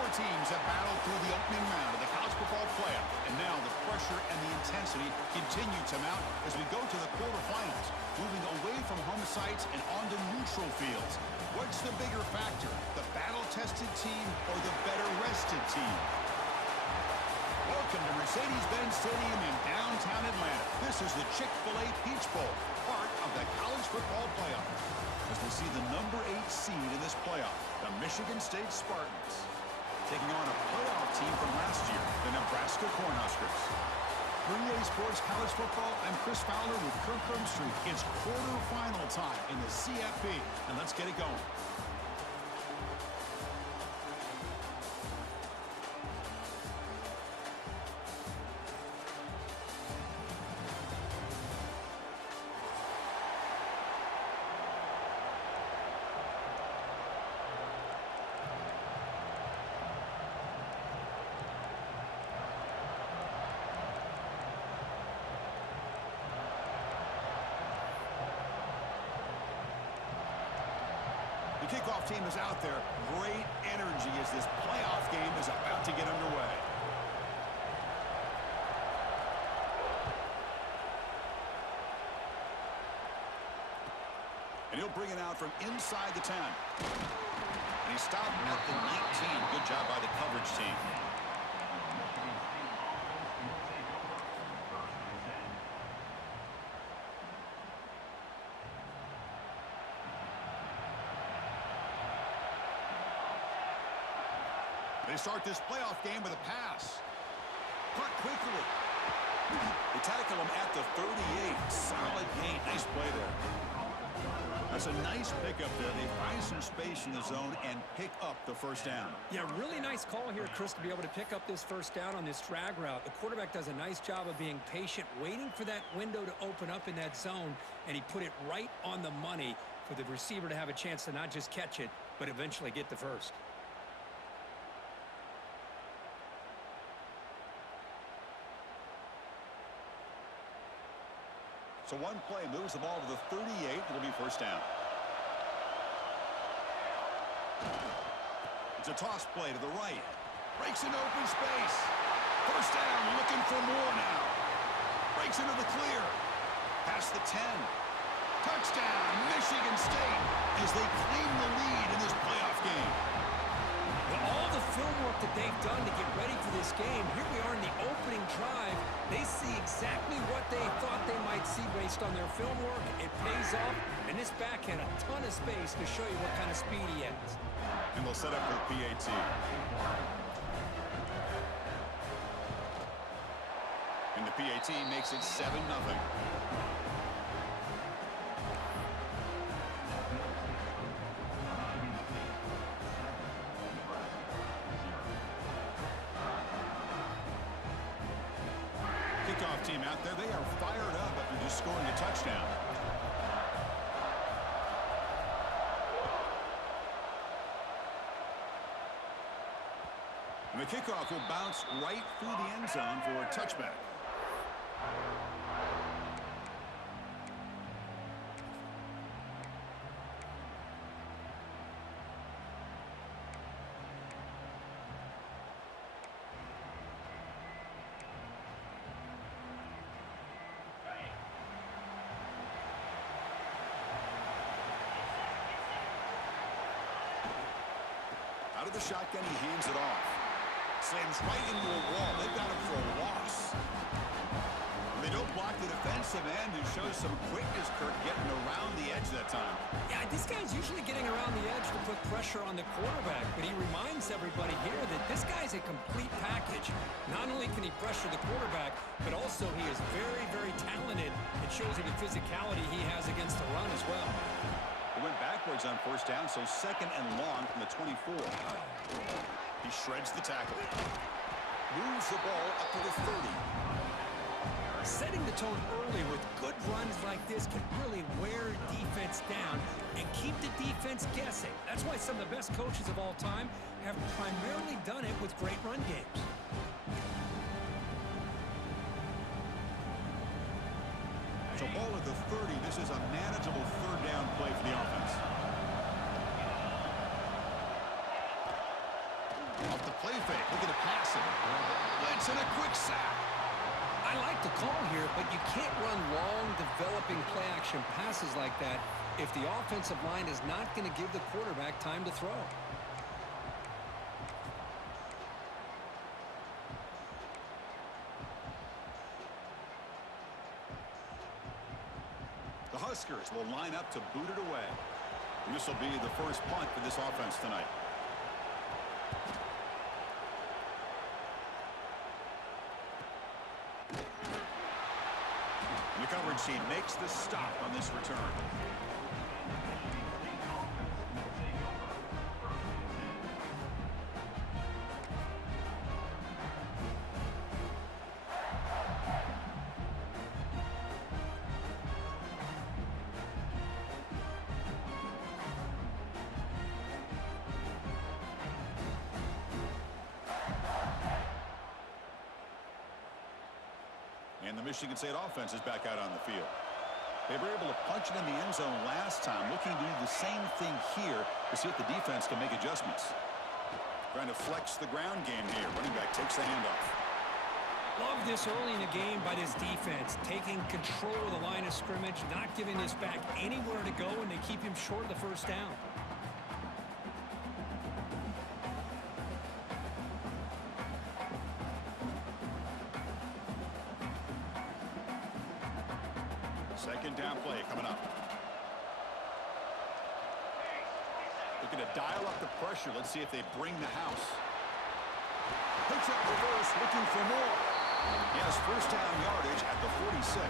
Four teams have battled through the opening round of the college football playoff, and now the pressure and the intensity continue to mount as we go to the quarterfinals, moving away from home sites and onto neutral fields. What's the bigger factor, the battle-tested team or the better-rested team? Welcome to Mercedes-Benz Stadium in downtown Atlanta. This is the Chick-fil-A Peach Bowl, part of the college football playoff. As we see the number 8 seed in this playoff, the Michigan State Spartans, taking on a playoff team from last year, the Nebraska Cornhuskers. For EA Sports College Football, I'm Chris Fowler with Kirk Herbstreit. It's quarterfinal time in the CFP, and let's get it going. Kickoff team is out there. Great energy as this playoff game is about to get underway. And he'll bring it out from inside the 10. And he stopped at the 19. Good job by the coverage team. They start this playoff game with a pass. Caught quickly. They tackle him at the 38. Solid gain. Nice play there. That's a nice pickup there. They find some space in the zone and pick up the first down. Yeah, really nice call here, Chris, to be able to pick up this first down on this drag route. The quarterback does a nice job of being patient, waiting for that window to open up in that zone, and he put it right on the money for the receiver to have a chance to not just catch it, but eventually get the first. So one play moves the ball to the 38. It'll be first down. It's a toss play to the right. Breaks into open space. First down, looking for more now. Breaks into the clear. Past the 10. Touchdown, Michigan State, as they claim the lead in this playoff game. Well, all the film work that they've done to get ready for this game, here we are in the opening drive. They see exactly what they thought they might see based on their film work. It pays off, and this back had a ton of space to show you what kind of speed he has. And they'll set up for the PAT. And the PAT makes it 7-0. Kickoff team out there, they are fired up after just scoring a touchdown. And the kickoff will bounce right through the end zone for a touchback. Out of the shotgun, he hands it off. Slams right into a wall. They've got him for a loss. They don't block the defensive end, who shows some quickness, Kirk, getting around the edge that time. Yeah, this guy's usually getting around the edge to put pressure on the quarterback, but he reminds everybody here that this guy's a complete package. Not only can he pressure the quarterback, but also he is very, very talented. It shows you the physicality he has against the run as well. He went backwards on first down, so second and long from the 24. He shreds the tackle. Moves the ball up to the 30. Setting the tone early with good runs like this can really wear defense down and keep the defense guessing. That's why some of the best coaches of all time have primarily done it with great run games. So ball at the 30. This is a manageable third down play for the offense. Off the play fake, looking to pass it. Blitz and a quick sack. I like the call here, but you can't run long, developing play-action passes like that if the offensive line is not going to give the quarterback time to throw. The Huskers will line up to boot it away. This will be the first punt for this offense tonight. The coverage team makes the stop on this return. And the Michigan State offense is back out on the field. They were able to punch it in the end zone last time, looking to do the same thing here to see if the defense can make adjustments. Trying to flex the ground game here. Running back takes the handoff. Love this early in the game by this defense, taking control of the line of scrimmage, not giving this back anywhere to go, and they keep him short of the first down. Second down play coming up. Looking to dial up the pressure. Let's see if they bring the house. Picks up reverse, looking for more. He has first down yardage at the 46.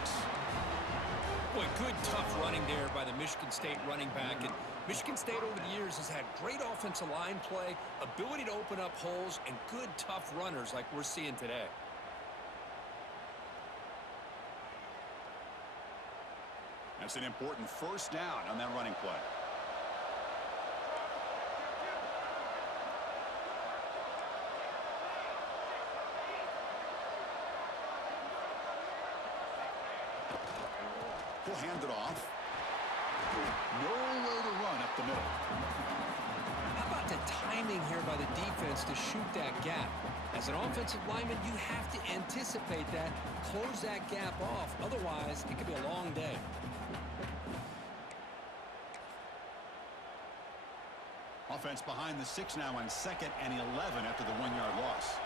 Boy, good tough running there by the Michigan State running back. And Michigan State over the years has had great offensive line play, ability to open up holes, and good tough runners like we're seeing today. That's an important first down on that running play. He'll hand it off. Nowhere to run up the middle. How about the timing here by the defense to shoot that gap? As an offensive lineman, you have to anticipate that, close that gap off. Otherwise, it could be a long day. Offense behind the 6 now on 2nd and 11 after the 1-yard loss.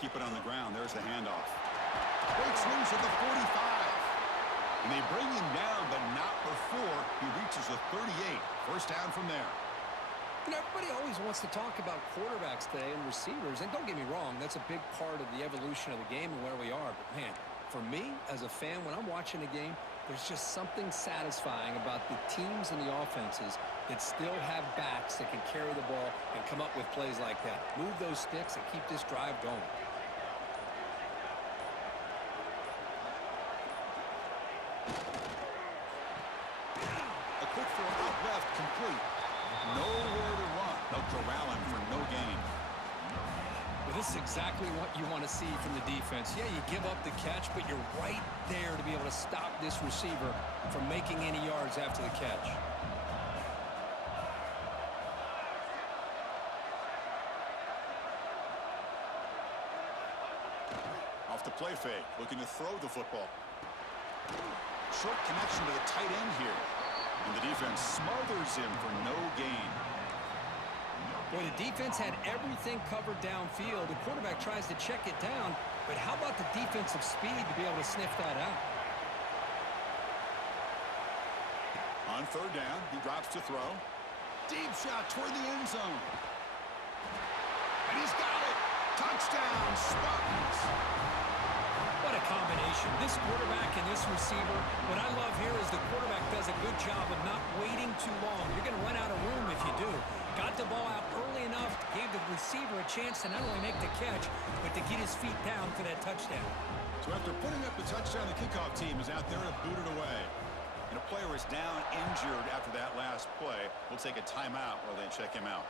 Keep it on the ground. There's the handoff. Breaks loose at the 45. And they bring him down, but not before he reaches the 38. First down from there. You know, everybody always wants to talk about quarterbacks today and receivers, and don't get me wrong, that's a big part of the evolution of the game and where we are. But, man, for me, as a fan, when I'm watching a game, there's just something satisfying about the teams and the offenses that still have backs that can carry the ball and come up with plays like that. Move those sticks and keep this drive going. A quick throw out left, complete. Nowhere to run. They'll corral him for no gain. Well, this is exactly what you want to see from the defense. Yeah, you give up the catch, but you're right there to be able to stop this receiver from making any yards after the catch. Off the play fake, looking to throw the football. Short connection to the tight end here. And the defense smothers him for no gain. Boy, the defense had everything covered downfield. The quarterback tries to check it down, but how about the defensive speed to be able to sniff that out? On third down, he drops to throw. Deep shot toward the end zone. And he's got it. Touchdown, Spartans. What a combination. This quarterback and this receiver, what I love here is the quarterback does a good job of not waiting too long. You're going to run out of room if you do. Got the ball out early enough, gave the receiver a chance to not only make the catch, but to get his feet down for that touchdown. So after putting up the touchdown, the kickoff team is out there to boot it away. And a player is down injured after that last play. We'll take a timeout while they check him out.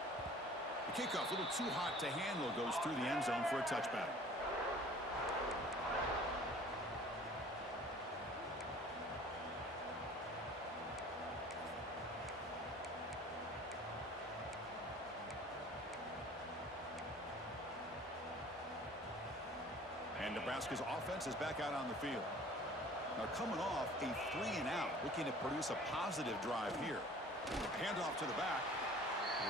The kickoff, a little too hot to handle, goes through the end zone for a touchback. Nebraska's offense is back out on the field. Now coming off a 3-and-out, looking to produce a positive drive here. Handoff to the back.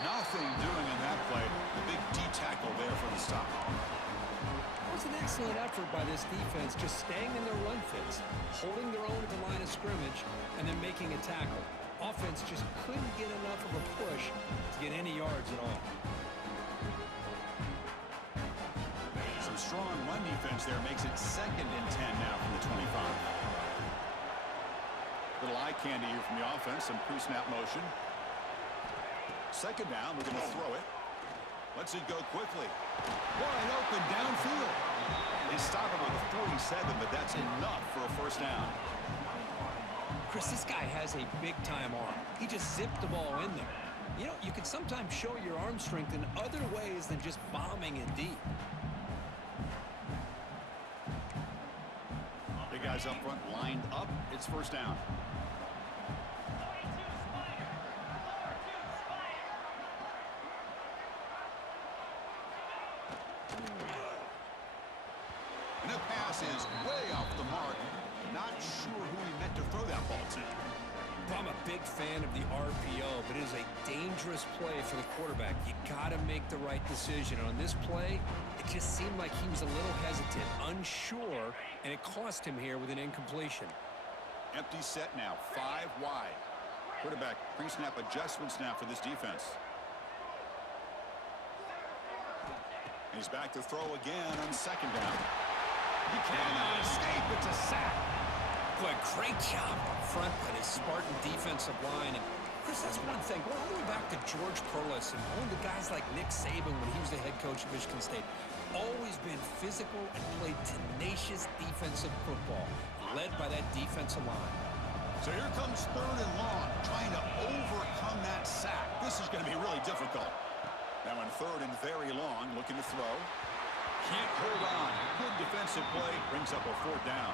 Nothing doing in that play. The big D tackle there for the stop. It was an excellent effort by this defense, just staying in their run fits, holding their own at the line of scrimmage, and then making a tackle. Offense just couldn't get enough of a push to get any yards at all. Some strong run defense there makes it 2nd and 10 now from the 25. Little eye candy here from the offense, some pre-snap motion. 2nd down, we're going to throw it. Lets it go quickly. Wide open downfield. They stop him with a 47, but that's enough for a 1st down. Chris, this guy has a big-time arm. He just zipped the ball in there. You know, you can sometimes show your arm strength in other ways than just bombing it deep. Big guys up front lined up. It's 1st down. And that pass is way off the mark. Not sure who he meant to throw that ball to. I'm a big fan of the RPO, but it is a dangerous play for the quarterback. You got to make the right decision. On this play, it just seemed like he was a little hesitant, unsure, and it cost him here with an incompletion. Empty set now, 5 wide. Quarterback pre-snap adjustments now for this defense. And he's back to throw again on 2nd down. He cannot escape. It's a sack. Boy, great job up front by this Spartan defensive line. And Chris, that's one thing. Going all the way back to George Perlis and one of the guys like Nick Saban when he was the head coach of Michigan State. Always been physical and played tenacious defensive football, led by that defensive line. So here comes 3rd and long, trying to overcome that sack. This is going to be really difficult. Now in 3rd and very long, looking to throw. Can't hold on. Good defensive play, brings up a 4th down.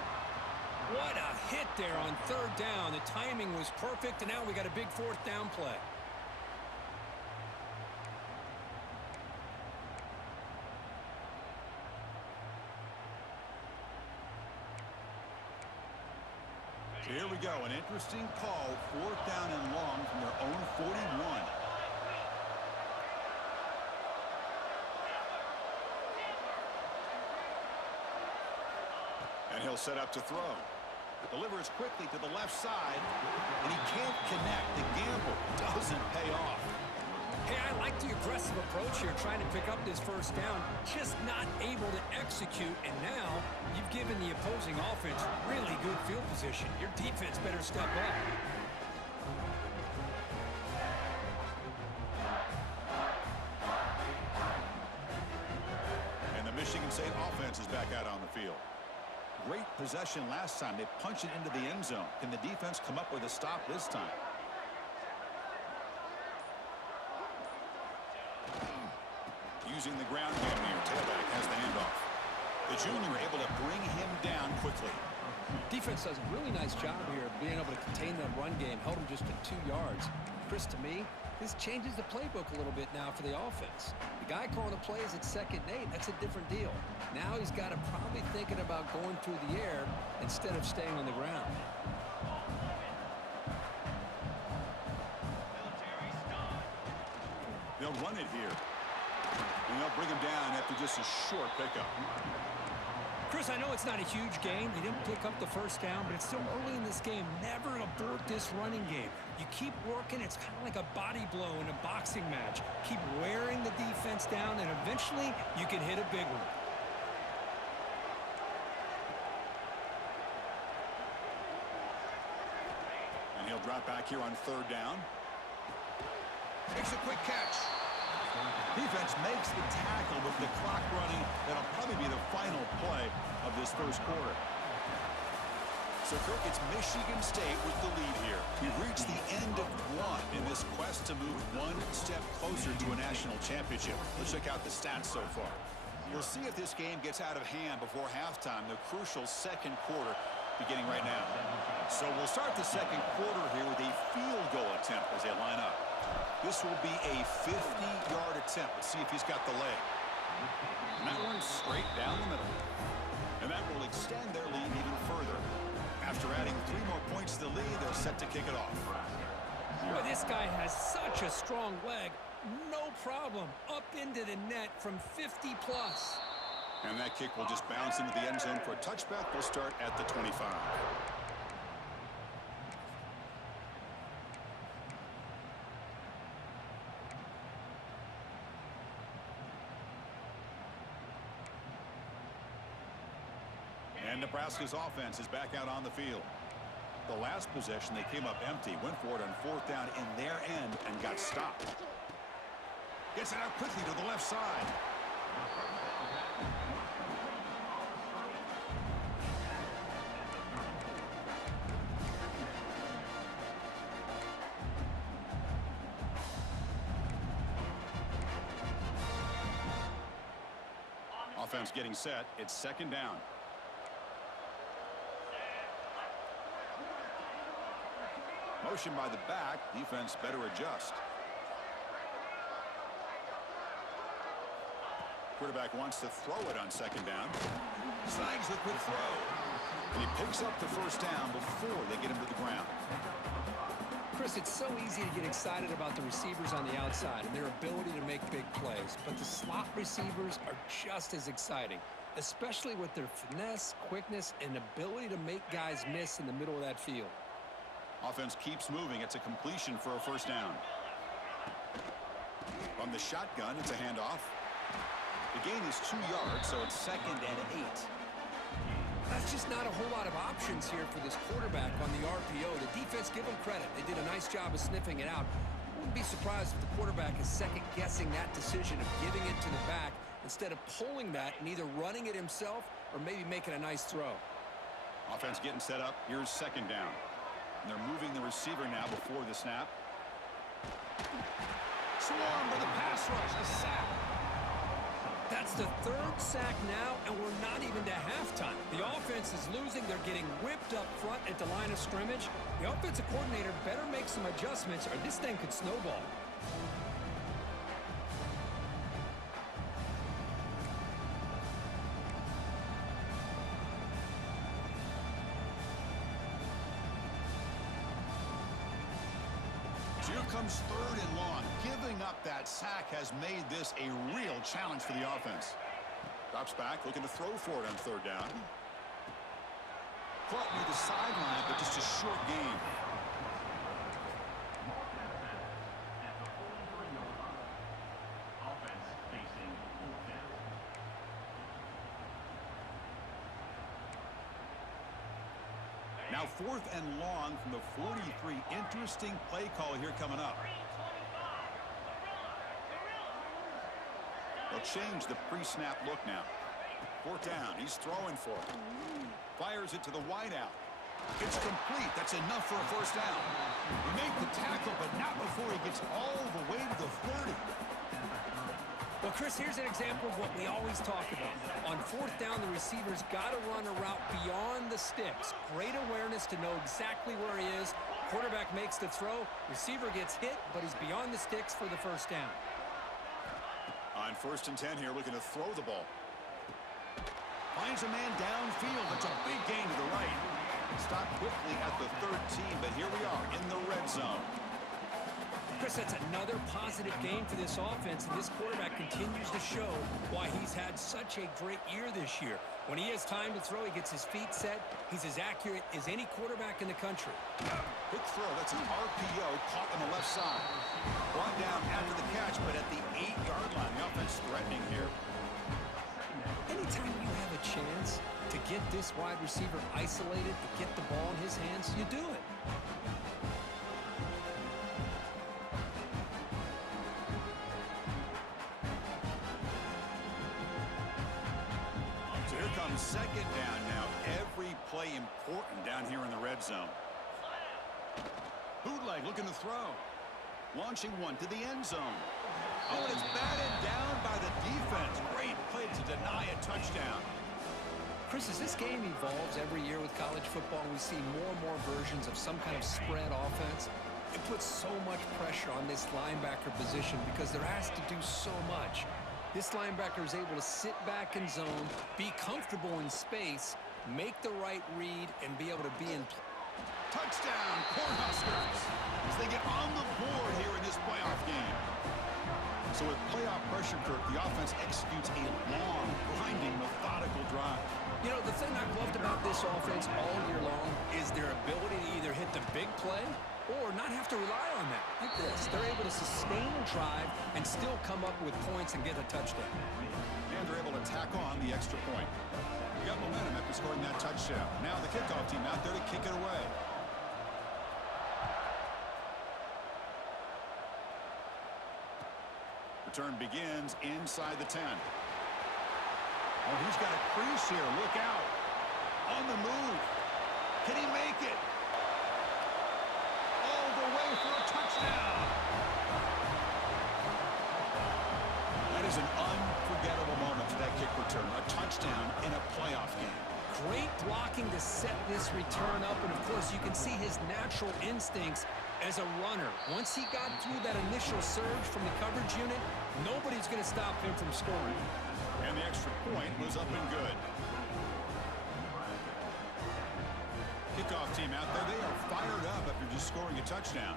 What a hit there on 3rd down. The timing was perfect, and now we got a big 4th down play. So here we go, an interesting call, 4th down and long from their own 41. And he'll set up to throw. Delivers quickly to the left side, and he can't connect. The gamble doesn't pay off. Hey, I like the aggressive approach here, trying to pick up this 1st down, just not able to execute, and now you've given the opposing offense really good field position. Your defense better step up. And the Michigan State offense is back out on the field. Great possession last time. They punch it into the end zone. Can the defense come up with a stop this time? Using the ground game here. Tailback has the handoff. The junior able to bring him down quickly. Defense does a really nice job here of being able to contain that run game. Held him just to 2 yards. Chris, to me, this changes the playbook a little bit now for the offense. The guy calling the plays at 2nd and 8, that's a different deal. Now he's got to probably thinking about going through the air instead of staying on the ground. They'll run it here. And they'll bring him down after just a short pickup. Chris, I know it's not a huge gain. You didn't pick up the 1st down, but it's still early in this game. Never abort this running game. You keep working. It's kind of like a body blow in a boxing match. Keep wearing the defense down, and eventually you can hit a big one. And he'll drop back here on 3rd down. Makes a quick catch. Defense makes the tackle with the clock running. That'll probably be the final play of this 1st quarter. So, Kirk, it's Michigan State with the lead here. We've reached the end of 1 in this quest to move 1 step closer to a national championship. Let's check out the stats so far. We'll see if this game gets out of hand before halftime, the crucial 2nd quarter beginning right now. So we'll start the 2nd quarter here with a field goal attempt as they line up. This will be a 50-yard attempt. Let's see if he's got the leg. And that one straight down the middle. And that will extend their lead even further. After adding 3 more points to the lead, they're set to kick it off. Well, this guy has such a strong leg. No problem. Up into the net from 50 plus. And that kick will just bounce into the end zone for a touchback. We'll start at the 25. And Nebraska's offense is back out on the field. The last possession, they came up empty, went for it on 4th down in their end and got stopped. Gets it out quickly to the left side. Offense getting set. It's 2nd down. Motion by the back. Defense better adjust. Quarterback wants to throw it on 2nd down. Snags the quick throw. And he picks up the 1st down before they get him to the ground. Chris, it's so easy to get excited about the receivers on the outside and their ability to make big plays, but the slot receivers are just as exciting, especially with their finesse, quickness, and ability to make guys miss in the middle of that field. Offense keeps moving. It's a completion for a 1st down. From the shotgun, it's a handoff. The gain is 2 yards, so it's 2nd and 8. That's just not a whole lot of options here for this quarterback on the RPO. The defense, give them credit. They did a nice job of sniffing it out. Wouldn't be surprised if the quarterback is second-guessing that decision of giving it to the back instead of pulling that and either running it himself or maybe making a nice throw. Offense getting set up. Here's 2nd down. And they're moving the receiver now before the snap. Swarm with the pass rush. A sack. That's the 3rd sack now, and we're not even to halftime. The offense is losing. They're getting whipped up front at the line of scrimmage. The offensive coordinator better make some adjustments or this thing could snowball. Here comes 3rd and long. Giving up that sack has made this a real challenge for the offense. Drops back, looking to throw for it on 3rd down. Caught near the sideline, but just a short gain. Now 4th and long from the 43. Interesting play call here coming up. They'll change the pre-snap look now. 4th down. He's throwing for it. Fires it to the wideout. It's complete. That's enough for a 1st down. He made the tackle, but not before he gets all the way to the 30. Well, Chris, here's an example of what we always talk about. On 4th down, the receiver's got to run a route beyond the sticks. Great awareness to know exactly where he is. Quarterback makes the throw. Receiver gets hit, but he's beyond the sticks for the 1st down. On 1st and 10 here, looking to throw the ball. Finds a man downfield. That's a big gain to the right. Stopped quickly at the 13, but here we are in the red zone. Chris, that's another positive game for this offense, and this quarterback continues to show why he's had such a great year this year. When he has time to throw, he gets his feet set. He's as accurate as any quarterback in the country. Quick throw. That's an RPO caught on the left side. Brought down after the catch, but at the 8-yard line. The offense threatening here. Anytime you have a chance to get this wide receiver isolated, to get the ball in his hands, you do it. So here comes 2nd down now. Every play important down here in the red zone. Bootleg looking to throw. Launching one to the end zone. Oh, it's batted down by the defense. Great play to deny a touchdown. Chris, as this game evolves every year with college football, we see more and more versions of some kind of spread offense. It puts so much pressure on this linebacker position because they're asked to do so much. This linebacker is able to sit back in zone, be comfortable in space, make the right read, and be able to be in. Touchdown, Cornhuskers, as they get on the board here in this playoff game. So with playoff pressure, Kirk, the offense executes a long, grinding, methodical drive. You know, the thing I've loved about this offense all year long is their ability to either hit the big play or not have to rely on that. Like this, they're able to sustain a drive and still come up with points and get a touchdown. And they're able to tack on the extra point. We got momentum after scoring that touchdown. Now the kickoff team out there to kick it away. Return begins inside the 10. Oh, he's got a crease here. Look out. On the move. Can he make it? All the way for a touchdown. That is an unforgettable moment for that kick return. A touchdown in a playoff game. Great blocking to set this return up, and of course you can see his natural instincts as a runner. Once he got through that initial surge from the coverage unit, nobody's going to stop him from scoring. And the extra point was up and good. Kickoff team out there, they are fired up after just scoring a touchdown.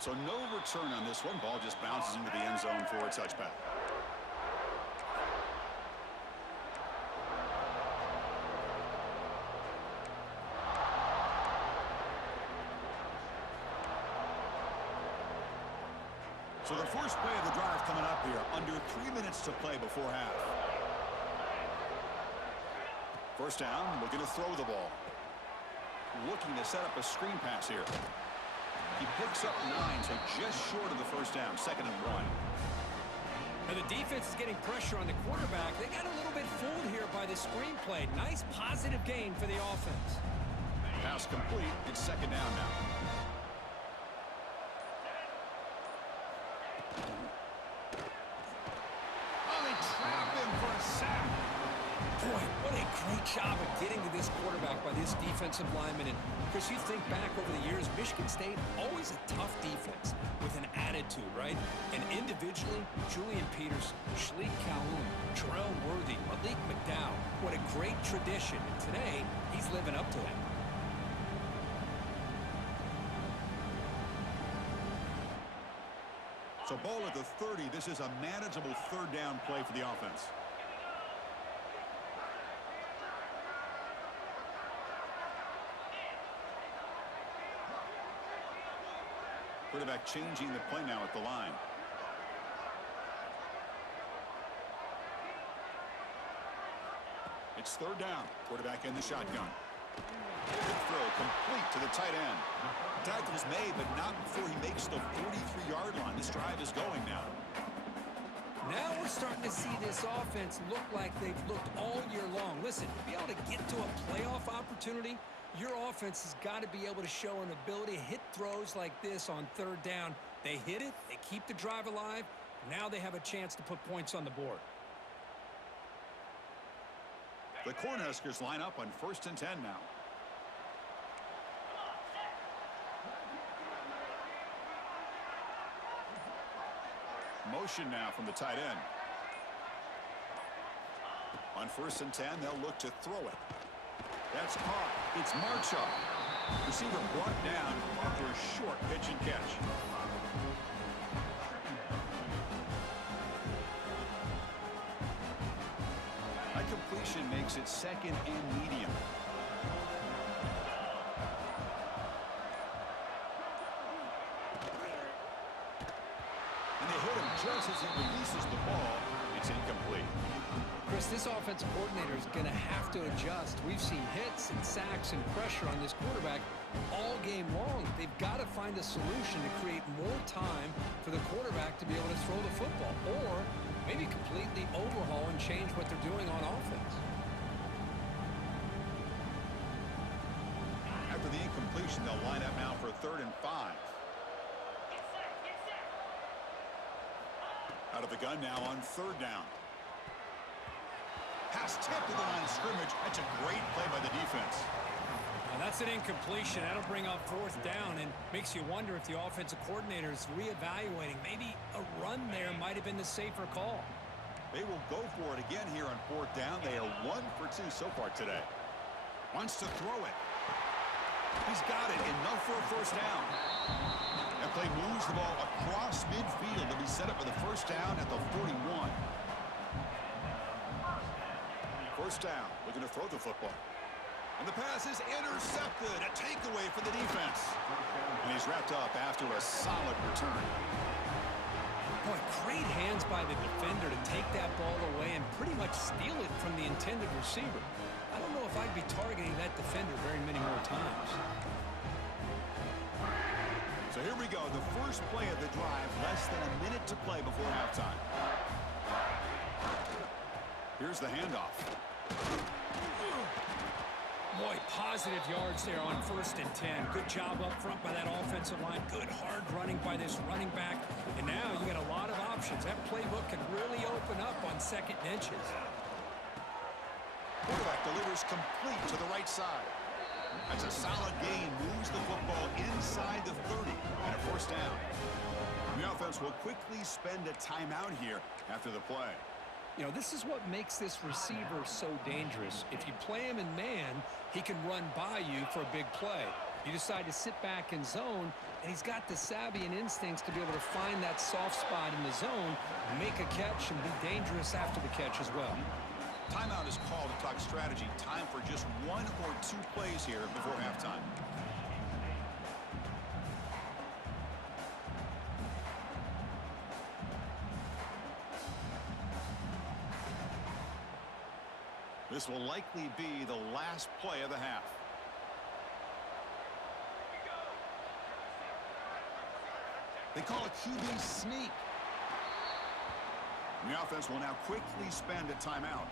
So no return on this one. Ball just bounces into the end zone for a touchback. So the first play of the drive coming up here. Under 3 minutes to play before half. First down, looking to throw the ball. Looking to set up a screen pass here. He picks up 9, so just short of the first down. 2nd and 1. Now the defense is getting pressure on the quarterback. They got a little bit fooled here by the screen play. Nice positive gain for the offense. Pass complete. It's 2nd down now. Boy, what a great job of getting to this quarterback by this defensive lineman. And, Chris, you think back over the years, Michigan State, always a tough defense with an attitude, right? And individually, Julian Peterson, Shalik Calhoun, Terrell Worthy, Malik McDowell, what a great tradition. And today, he's living up to that. So ball at the 30. This is a manageable 3rd down play for the offense. Quarterback changing the play now at the line. It's 3rd down. Quarterback in the shotgun. Good throw complete to the tight end. Tackle's made, but not before he makes the 43-yard line. This drive is going now. Now we're starting to see this offense look like they've looked all year long. Listen, to be able to get to a playoff opportunity, your offense has got to be able to show an ability to hit throws like this on 3rd down. They hit it, they keep the drive alive. Now they have a chance to put points on the board. The Cornhuskers line up on 1st and 10 now. Motion now from the tight end. On 1st and 10, they'll look to throw it. That's caught. It's Marchuk. Receiver brought down after a short pitch and catch. That completion makes it 2nd and medium. And they hit him just as he releases the ball. It's incomplete. Chris, this offensive coordinator is going to have to adjust. We've seen hits and sacks and pressure on this quarterback all game long. They've got to find a solution to create more time for the quarterback to be able to throw the football, or maybe completely overhaul and change what they're doing on offense. After the incompletion, they'll line up now for 3rd and 5. Out of the gun now on 3rd down. Pass tipped to the line of scrimmage. That's a great play by the defense. Now That's an incompletion. That'll bring up fourth down and makes you wonder if the offensive coordinator is reevaluating. Maybe a run there might have been the safer call. They will go for it again here on fourth down. They are 1 for 2 so far today. Wants to throw it. He's got it. Enough for a first down. That play moves the ball across midfield to be set up with a first down at the 41. First down. Looking to throw the football. And the pass is intercepted. A takeaway for the defense. And he's wrapped up after a solid return. Boy, great hands by the defender to take that ball away and pretty much steal it from the intended receiver. I don't know if I'd be targeting that defender very many more times. So here we go. The first play of the drive. Less than a minute to play before halftime. Here's the handoff. Boy, positive yards there on 1st and 10. Good job up front by that offensive line. Good hard running by this running back. And now you got a lot of options. That playbook can really open up on 2nd and inches. Quarterback delivers complete to the right side. That's a solid gain. Moves the football inside the 30 and a first down. The offense will quickly spend a timeout here after the play. You know, this is what makes this receiver so dangerous. If you play him in man, he can run by you for a big play. You decide to sit back in zone, and he's got the savvy and instincts to be able to find that soft spot in the zone, make a catch, and be dangerous after the catch as well. Timeout is called to talk strategy. Time for just 1 or 2 plays here before halftime. This will likely be the last play of the half. They call it QB sneak. The offense will now quickly spend a timeout.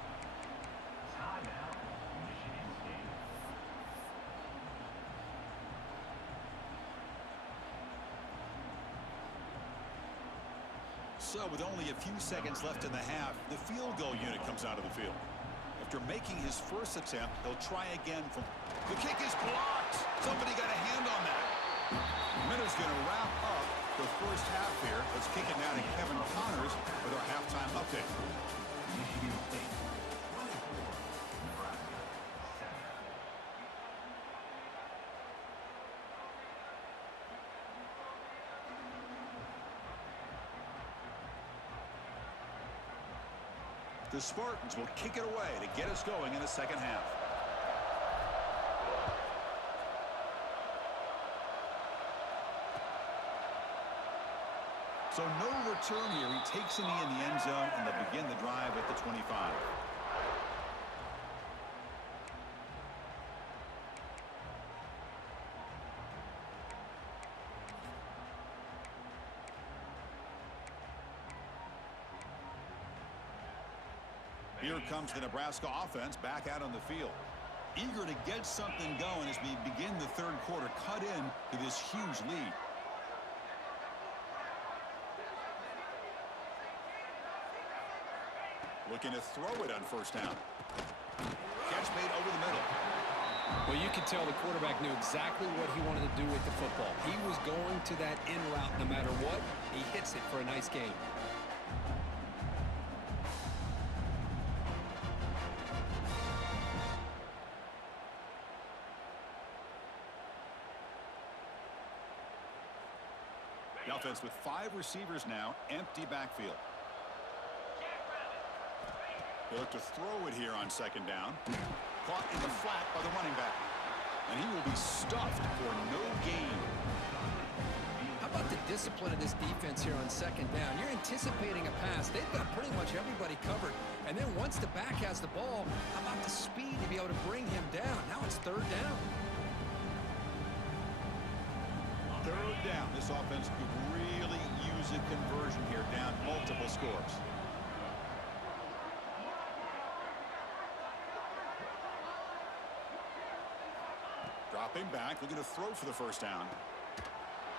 So with only a few seconds left in the half, the field goal unit comes out of the field. After making his first attempt, he'll try again from... The kick is blocked! Somebody got a hand on that. Miller's going to wrap up the first half here. Let's kick it now to Kevin Connors with our halftime update. The Spartans will kick it away to get us going in the second half. So no return here. He takes a knee in the end zone, and they'll begin the drive at the 25. Here comes the Nebraska offense back out on the field. Eager to get something going as we begin the third quarter. Cut in to this huge lead. Looking to throw it on first down. Catch made over the middle. Well, you could tell the quarterback knew exactly what he wanted to do with the football. He was going to that in route no matter what. He hits it for a nice gain. The offense with 5 receivers now, empty backfield. They look to throw it here on second down. Caught in the flat by the running back. And he will be stuffed for no gain. How about the discipline of this defense here on second down? You're anticipating a pass. They've got pretty much everybody covered. And then once the back has the ball, how about the speed to be able to bring him down? Now it's third down. Third down. This offense could really use a conversion here, down multiple scores. Dropping back, looking to throw for the first down.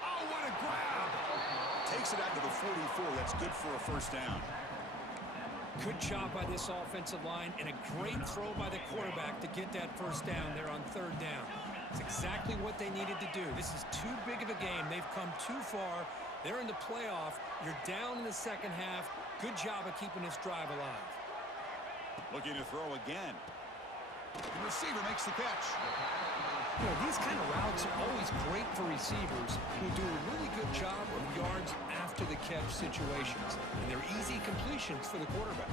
Oh, what a grab! Takes it out to the 44. That's good for a first down. Good job by this offensive line and a great throw by the quarterback to get that first down there on third down. It's exactly what they needed to do. This is too big of a game. They've come too far. They're in the playoff. You're down in the second half. Good job of keeping this drive alive. Looking to throw again. The receiver makes the catch. You know, these kind of routes are always great for receivers who do a really good job of yards after the catch situations. And they're easy completions for the quarterback.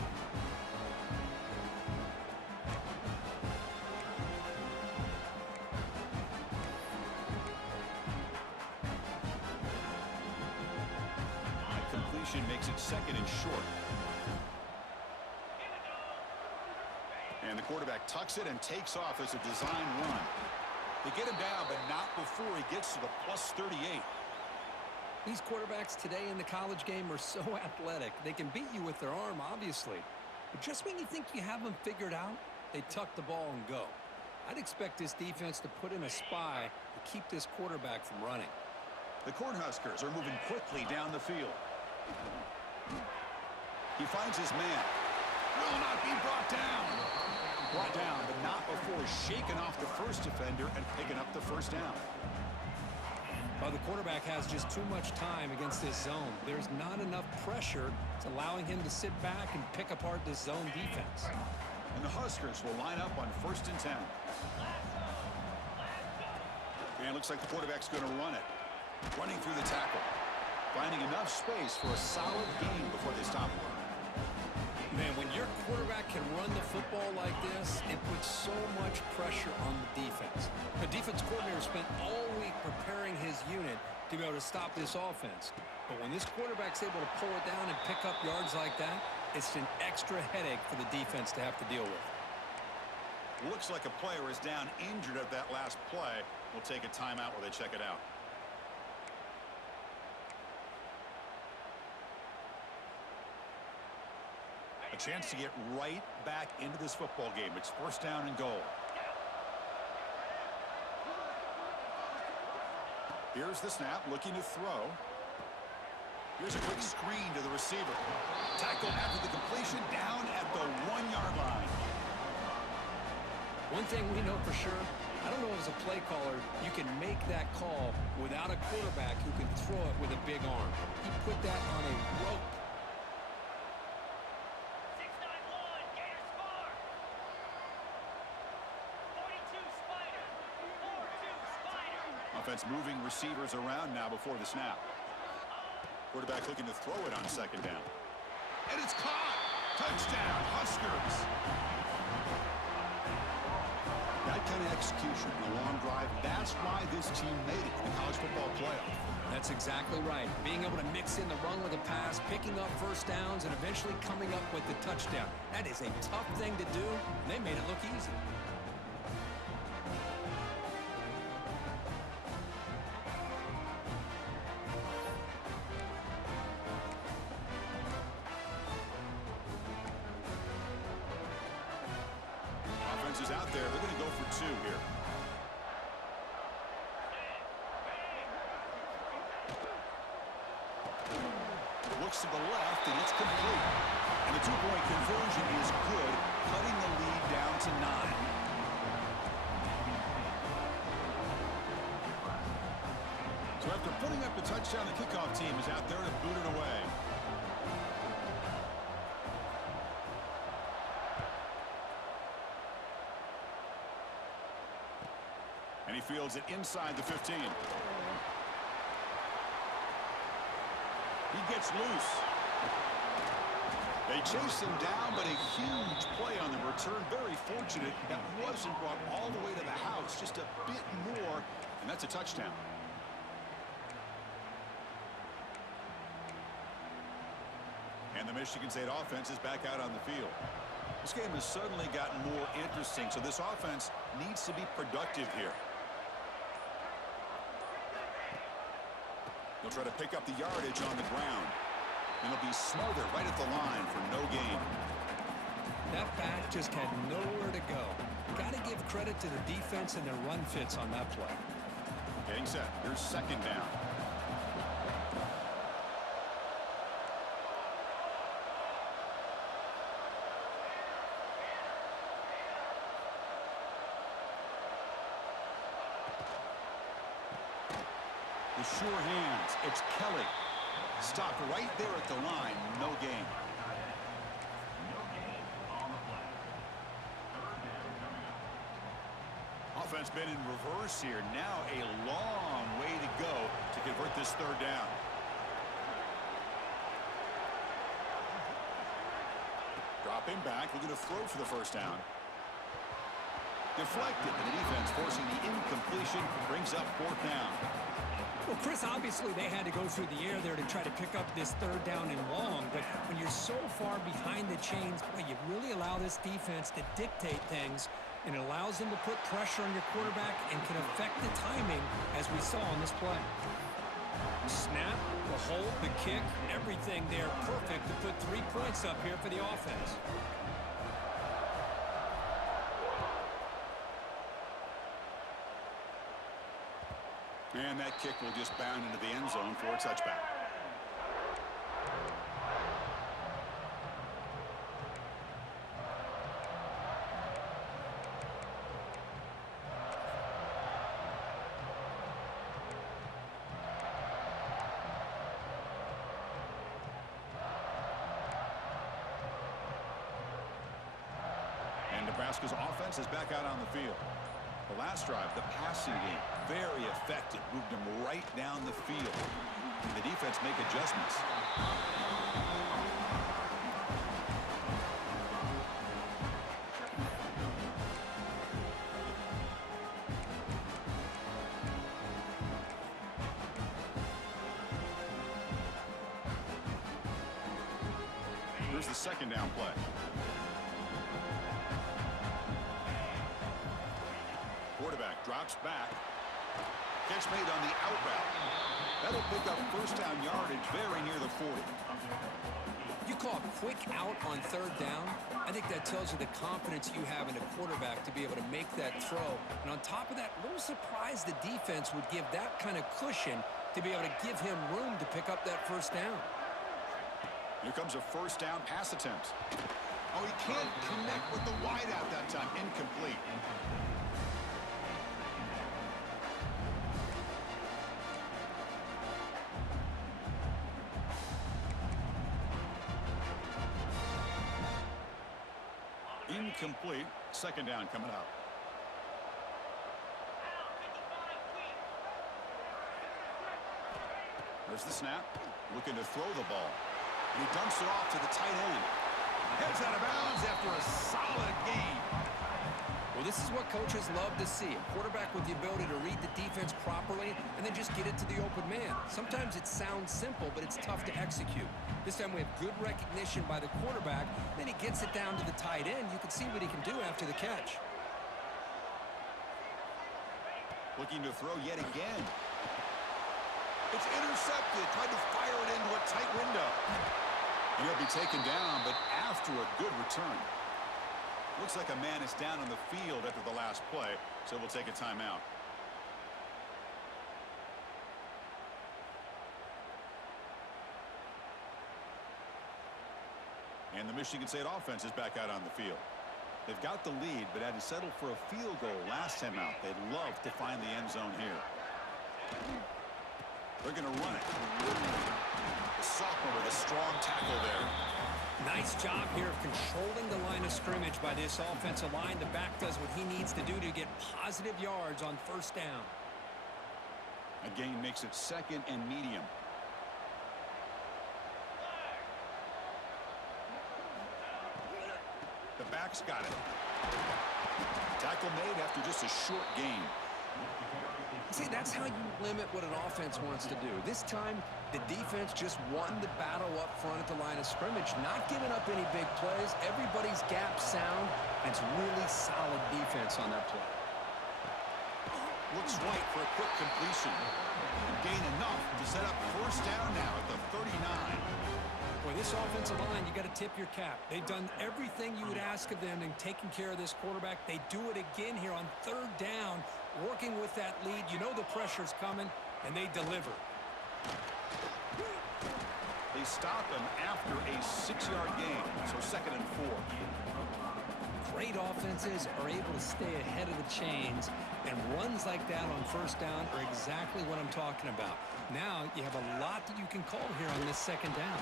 Completion makes it second and short. And the quarterback tucks it and takes off as a design run. They get him down, but not before he gets to the plus 38. These quarterbacks today in the college game are so athletic. They can beat you with their arm, obviously. But just when you think you have them figured out, they tuck the ball and go. I'd expect this defense to put in a spy to keep this quarterback from running. The Cornhuskers are moving quickly down the field. He finds his man. Will not be brought down. Brought down, but not before shaking off the first defender and picking up the first down. Well, the quarterback has just too much time against this zone. There's not enough pressure. It's allowing him to sit back and pick apart this zone defense. And the Huskers will line up on 1st and 10. And it looks like the quarterback's going to run it. Running through the tackle. Finding enough space for a solid gain before they stop him. Man, when your quarterback can run the football like this, it puts so much pressure on the defense. The defense coordinator spent all week preparing his unit to be able to stop this offense. But when this quarterback's able to pull it down and pick up yards like that, it's an extra headache for the defense to have to deal with. Looks like a player is down injured at that last play. We'll take a timeout while they check it out. A chance to get right back into this football game. It's 1st down and goal. Here's the snap, looking to throw. Here's a quick screen to the receiver. Tackle after the completion, down at the 1-yard line. One thing we know for sure, I don't know as a play caller, you can make that call without a quarterback who can throw it with a big arm. He put that on a rope. Offense moving receivers around now before the snap. Quarterback looking to throw it on 2nd down. And it's caught! Touchdown, Huskers! That kind of execution in a long drive, that's why this team made it in the college football playoff. That's exactly right. Being able to mix in the run with the pass, picking up first downs, and eventually coming up with the touchdown. That is a tough thing to do, and they made it look easy. Is out there. They're going to go for 2 here. Looks to the left, and it's complete. And the 2-point conversion is good, cutting the lead down to 9. So after putting up the touchdown, the kickoff team is out there to boot it away. And he fields it inside the 15. He gets loose. They chase him down, but a huge play on the return. Very fortunate that wasn't brought all the way to the house. Just a bit more, and that's a touchdown. And the Michigan State offense is back out on the field. This game has suddenly gotten more interesting, so this offense needs to be productive here. They'll try to pick up the yardage on the ground. And it'll be smothered right at the line for no gain. That back just had nowhere to go. Got to give credit to the defense and their run fits on that play. Getting set. Here's 2nd down. The sure hands. It's Kelly. Stopped right there at the line. No gain. Offense been in reverse here. Now a long way to go to convert this third down. Dropping back, looking to throw for the first down. Deflected, and the defense forcing the incompletion, brings up fourth down. Well, Chris, obviously they had to go through the air there to try to pick up this third down and long, but when you're so far behind the chains, boy, you really allow this defense to dictate things, and it allows them to put pressure on your quarterback and can affect the timing, as we saw on this play. Snap, the hold, the kick, everything there perfect to put 3 points up here for the offense. And that kick will just bound into the end zone for a touchback. And Nebraska's offense is back out on the field. The last drive, the passing game, very effective. Moved them right down the field. And the defense make adjustments. Here's the second down play. Quarterback drops back. Catch made on the out route. That'll pick up first down yardage very near the 40. You call a quick out on third down. I think that tells you the confidence you have in a quarterback to be able to make that throw. And on top of that, a little surprised the defense would give that kind of cushion to be able to give him room to pick up that first down. Here comes a first down pass attempt. Oh, he can't connect with the wideout that time. Incomplete. Incomplete. Second down coming up. There's the snap. Looking to throw the ball. And he dumps it off to the tight end. Heads out of bounds after a solid gain. Well, this is what coaches love to see. A quarterback with the ability to read the defense properly and then just get it to the open man. Sometimes it sounds simple, but it's tough to execute. This time we have good recognition by the quarterback. Then he gets it down to the tight end. You can see what he can do after the catch. Looking to throw yet again. It's intercepted. Tried to fire it into a tight window. And he'll be taken down, but after a good return. Looks like a man is down on the field after the last play, so we'll take a timeout. And the Michigan State offense is back out on the field. They've got the lead, but had to settle for a field goal last time out. They'd love to find the end zone here. They're going to run it. The sophomore with a strong tackle there. Nice job here of controlling the line of scrimmage by this offensive line. The back does what he needs to do to get positive yards on first down. A gain makes it second and medium. The back's got it. Tackle made after just a short gain. See, that's how you limit what an offense wants to do. This time, the defense just won the battle up front at the line of scrimmage, not giving up any big plays. Everybody's gap sound, and it's really solid defense on that play. Looks right for a quick completion. Gain enough to set up first down now at the 39. Boy, this offensive line, you got to tip your cap. They've done everything you would ask of them in taking care of this quarterback. They do it again here on third down, working with that lead. You know the pressure's coming, and they deliver. They stop him after a 6-yard gain, so second and 4. great offenses are able to stay ahead of the chains, and runs like that on first down are exactly what I'm talking about. Now you have a lot that you can call here on this second down.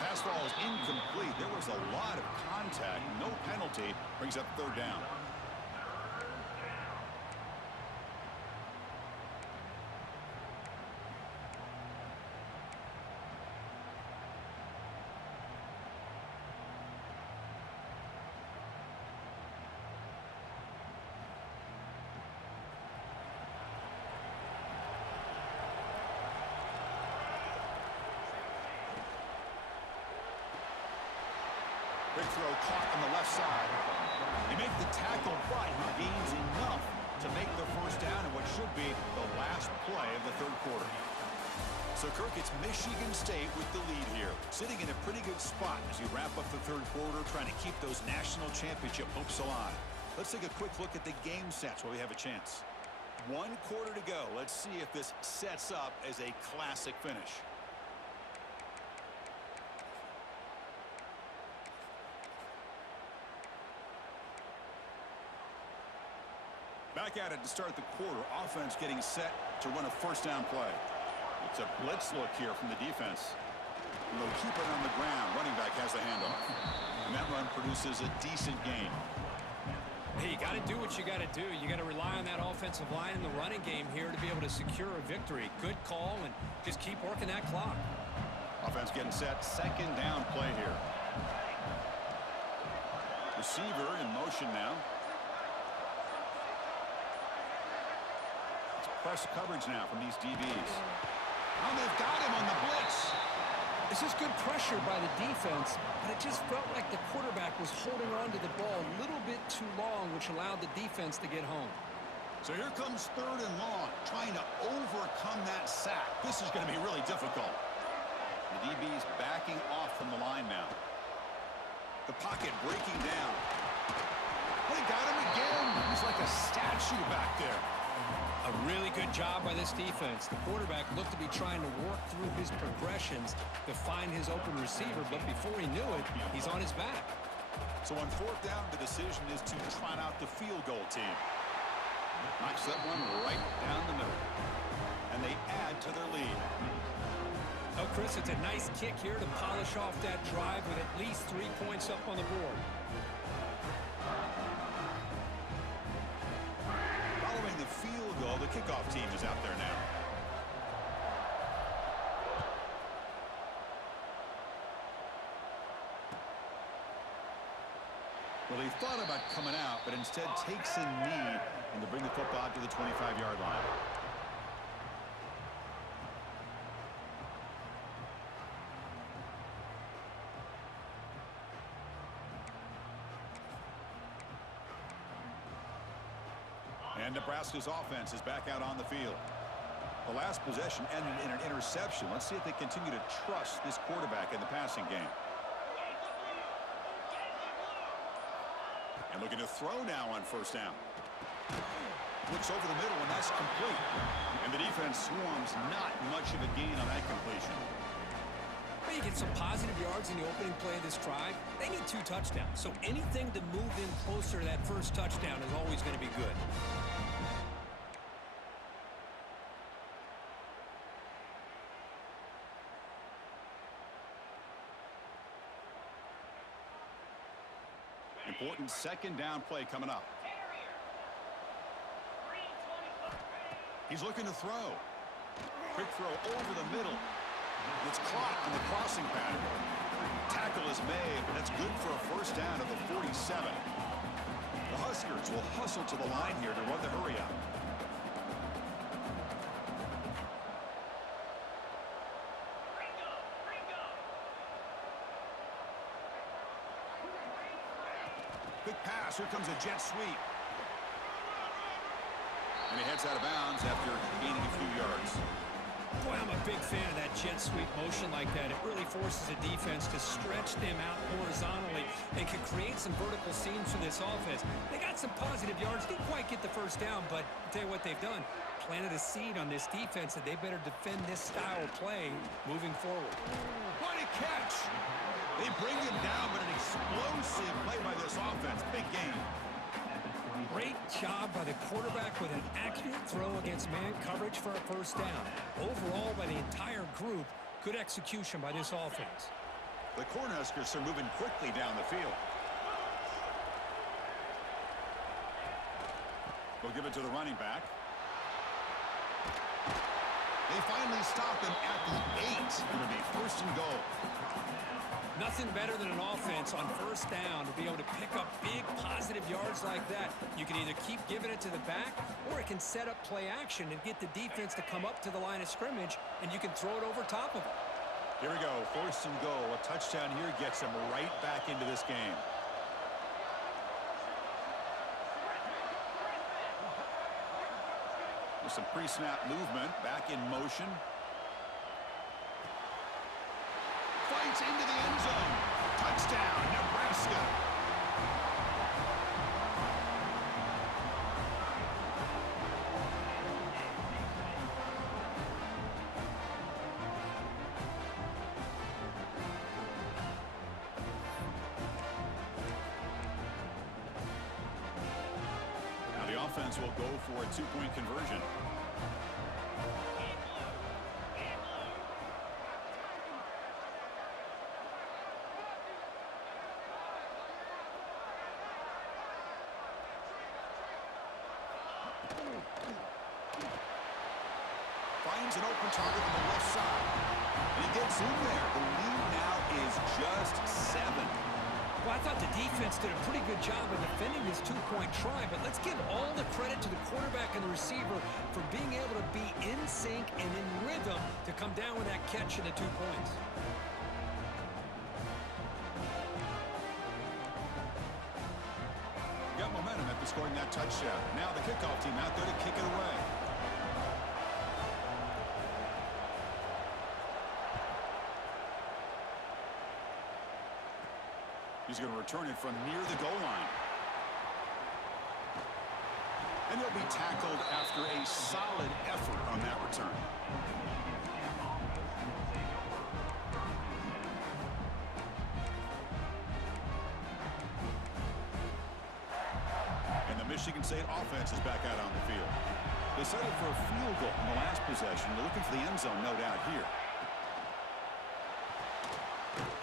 Pass ball is incomplete. There was a lot of contact. No penalty. Brings up third down. Big throw caught on the left side. They make the tackle, but he gains enough to make the first down in what should be the last play of the third quarter. So, Kirk, it's Michigan State with the lead here, sitting in a pretty good spot as you wrap up the third quarter, trying to keep those national championship hopes alive. Let's take a quick look at the game sets while we have a chance. 1 quarter to go. Let's see if this sets up as a classic finish. Back at it to start the quarter. Offense getting set to run a first down play. It's a blitz look here from the defense. And they'll keep it on the ground. Running back has the handoff. And that run produces a decent gain. Hey, you got to do what you got to do. You got to rely on that offensive line in the running game here to be able to secure a victory. Good call, and just keep working that clock. Offense getting set. Second down play here. Receiver in motion now. Press coverage now from these DBs. And they've got him on the blitz. This is good pressure by the defense, but it just felt like the quarterback was holding on to the ball a little bit too long, which allowed the defense to get home. So here comes third and long, trying to overcome that sack. This is going to be really difficult. The DB's backing off from the line now. The pocket breaking down. They got him again. He's like a statue back there. A really good job by this defense. The quarterback looked to be trying to work through his progressions to find his open receiver, but before he knew it, he's on his back. So on fourth down, the decision is to trot out the field goal team. Knocks that one right down the middle. And they add to their lead. Oh, Chris, it's a nice kick here to polish off that drive with at least 3 points up on the board. Following the field goal, the kickoff team is out there now. Well, he thought about coming out, but instead takes a knee and to bring the football out to the 25-yard line. And Nebraska's offense is back out on the field. The last possession ended in an interception. Let's see if they continue to trust this quarterback in the passing game. And looking to throw now on first down. Looks over the middle, and that's complete. And the defense swarms not much of a gain on that completion. Well, you get some positive yards in the opening play of this drive. They need 2 touchdowns, so anything to move them closer to that first touchdown is always going to be good. Important second down play coming up. He's looking to throw. Quick throw over the middle. It's caught on the crossing pattern. Tackle is made, but that's good for a first down at the 47. The Huskers will hustle to the line here to run the hurry up. Quick pass. Here comes a jet sweep. And he heads out of bounds after gaining a few yards. Boy, I'm a big fan of that jet sweep motion like that. It really forces a defense to stretch them out horizontally and can create some vertical seams for this offense. They got some positive yards. Didn't quite get the first down, but I'll tell you what they've done. planted a seed on this defense that they better defend this style of play moving forward. What a catch! They bring him down, but an explosive play by this offense. Big game. Great job by the quarterback with an accurate throw against man coverage for a first down. Overall, by the entire group, good execution by this offense. The Cornhuskers are moving quickly down the field. We'll give it to the running back. They finally stop him at the 8. It'll be first and goal. Nothing better than an offense on first down to be able to pick up big positive yards like that. You can either keep giving it to the back, or it can set up play action and get the defense to come up to the line of scrimmage, and you can throw it over top of it. Here we go, first and goal. A touchdown here gets them right back into this game. With some pre-snap movement, back in motion. Fights into the end zone. Touchdown, Nebraska. Now the offense will go for a two-point conversion. Finds an open target on the left side. And he gets in there. The lead now is just 7. Well, I thought the defense did a pretty good job of defending this two-point try, but let's give all the credit to the quarterback and the receiver for being able to be in sync and in rhythm to come down with that catch and the 2 points. Got momentum after scoring that touchdown. Now the kickoff team out there to kick it away. He's going to return it from near the goal line. And he'll be tackled after a solid effort on that return. And the Michigan State offense is back out on the field. They settled for a field goal in the last possession. They're looking for the end zone, no doubt, here.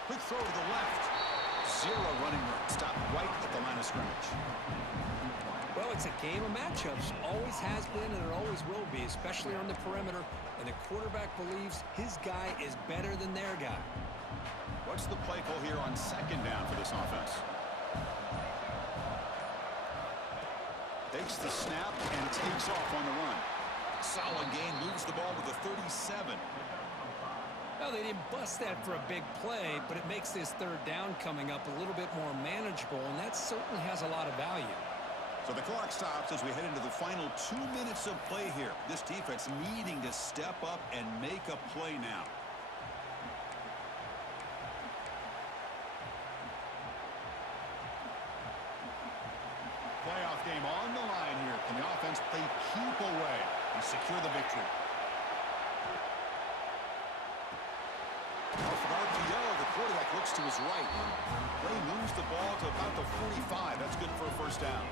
Quick throw to the left. Zero running room. Stop right at the line of scrimmage. Well, it's a game of matchups. Always has been, and it always will be, especially on the perimeter. And the quarterback believes his guy is better than their guy. What's the play call here on second down for this offense? Takes the snap and takes off on the run. Solid gain, moves the ball to the 37. Well, they didn't bust that for a big play, but it makes this third down coming up a little bit more manageable, and that certainly has a lot of value. So the clock stops as we head into the final 2 minutes of play here. This defense needing to step up and make a play now. Playoff game on the line here. Can the offense play keep away and secure the victory? Off an RPO, the quarterback looks to his right. Play moves the ball to about the 45. That's good for a first down.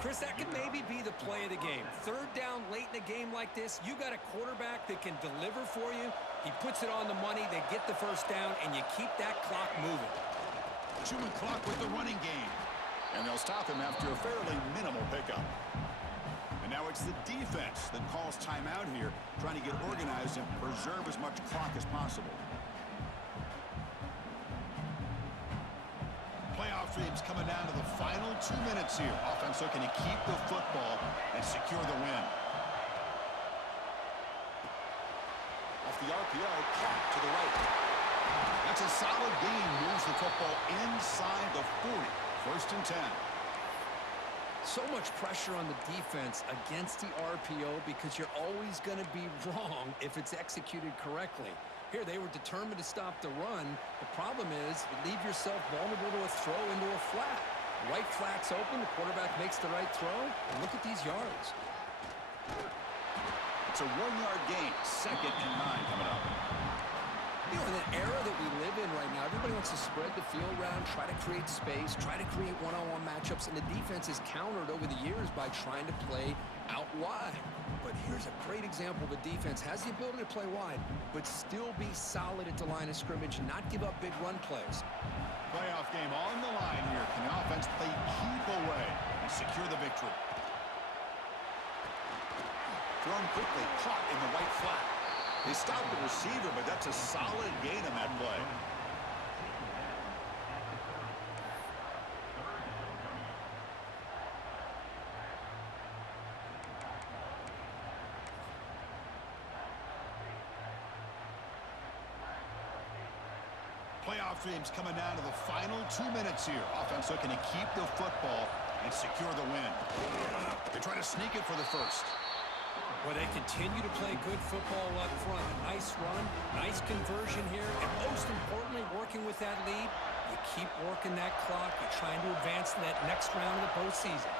Chris, that could maybe be the play of the game. Third down late in a game like this, you got a quarterback that can deliver for you. He puts it on the money, they get the first down, and you keep that clock moving. Chewing clock with the running game. And they'll stop him after a fairly minimal pickup. And now it's the defense that calls timeout here, trying to get organized and preserve as much clock as possible. Playoff dreams coming down to the final 2 minutes here. Offense looking to keep the football and secure the win. Off the RPO, Cat to the right. That's a solid gain, moves the football inside the 40. First and 10. So much pressure on the defense against the RPO because you're always going to be wrong if it's executed correctly. Here, they were determined to stop the run. The problem is you leave yourself vulnerable to a throw into a flat. Right flat's open, the quarterback makes the right throw, and look at these yards. It's a 1-yard gain. 2nd and 9 coming up. You know, in the era that we live in right now, everybody wants to spread the field around, try to create space, try to create one-on-one matchups, and the defense is countered over the years by trying to play out wide. But here's a great example. The defense has the ability to play wide, but still be solid at the line of scrimmage, not give up big run plays. Playoff game on the line here. Can the offense play keep away and secure the victory? Thrown quickly, caught in the white flat. They stopped the receiver, but that's a solid gain on that play. Playoff dreams coming down to the final 2 minutes here. Offense looking to keep the football and secure the win. They try to sneak it for the first. Well, they continue to play good football up front. Nice run, nice conversion here, and most importantly, working with that lead, you keep working that clock. You're trying to advance to that next round of the postseason.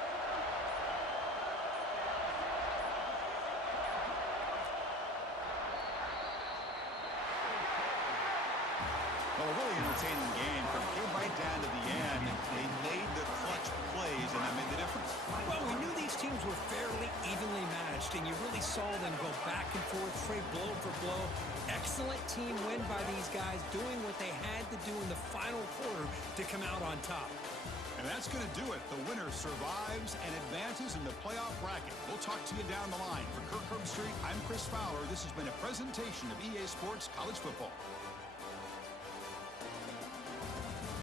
Well, a really entertaining game. But it came right down to the end. They made the clutch plays, and that made the difference. Well, we knew these teams were fairly evenly matched, and you really saw them go back and forth, trade blow for blow. Excellent team win by these guys, doing what they had to do in the final quarter to come out on top. And that's going to do it. The winner survives and advances in the playoff bracket. We'll talk to you down the line. For Kirk Herbstreit, I'm Chris Fowler. This has been a presentation of EA Sports College Football.